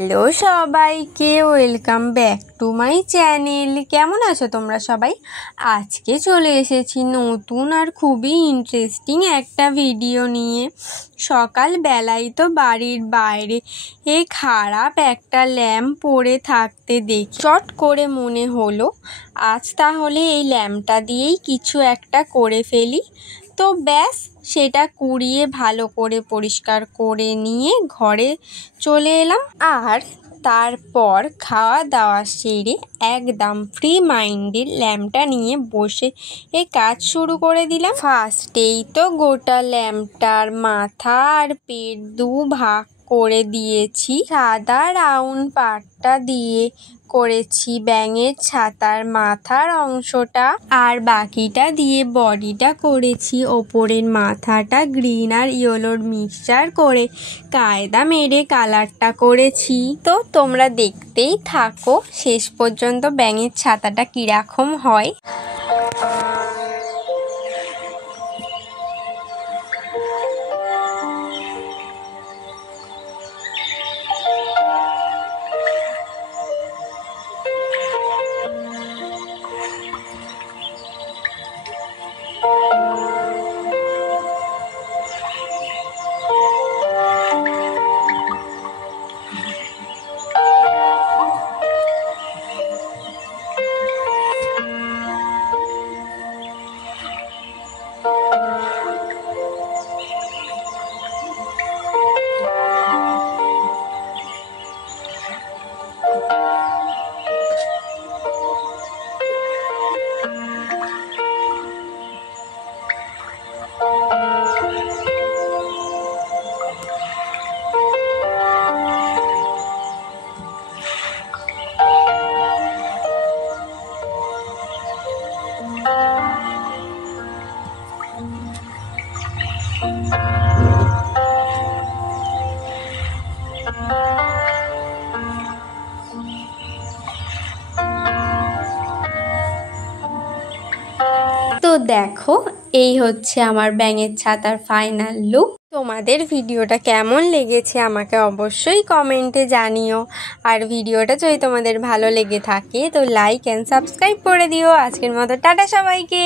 Hello সবাইকে, welcome back to my channel. কেমন আছো তোমরা সবাই? আজকে চলে এসেছি নতুন আর খুবই ইন্টারেস্টিং একটা ভিডিও নিয়ে। সকালবেলায় তো বাড়ির বাইরে খারাপ একটা ল্যাম্প পড়ে থাকতে দেখি চট করে মনে হলো আজ তাহলে এই ল্যাম্পটা দিয়েই কিছু একটা করে ফেলি। তো ব্যাস, সেটা কুড়িয়ে ভালো করে পরিষ্কার করে নিয়ে ঘরে চলে এলাম। আর তারপর খাওয়া দাওয়া সেরে একদম ফ্রি মাইন্ডে ল্যাম্পটা নিয়ে বসে কাজ শুরু করে দিলাম। ফার্স্টেই তো গোটা ল্যাম্পটার মাথা আর পেট ভাগ করে দিয়েছি। সাদা রাউন্ড পার্টটা দিয়ে করেছি ব্যাঙের ছাতার মাথার অংশটা, আর বাকিটা দিয়ে বডিটা করেছি। ওপরের মাথাটা গ্রিন আর ইয়েলোর মিক্সচার করে কায়দা মেরে কালারটা করেছি। তো তোমরা দেখতেই থাকো শেষ পর্যন্ত ব্যাঙের ছাতাটা কিরকম হয়। তো দেখো, এই হচ্ছে আমার ব্যাঙের ছাতার ফাইনাল লুক। তোমাদের ভিডিওটা কেমন লেগেছে আমাকে অবশ্যই কমেন্টে জানিও। আর ভিডিওটা যদি তোমাদের ভালো লেগে থাকে তো লাইক অ্যান্ড সাবস্ক্রাইব করে দিও। আজকের মতো টাটা সবাইকে।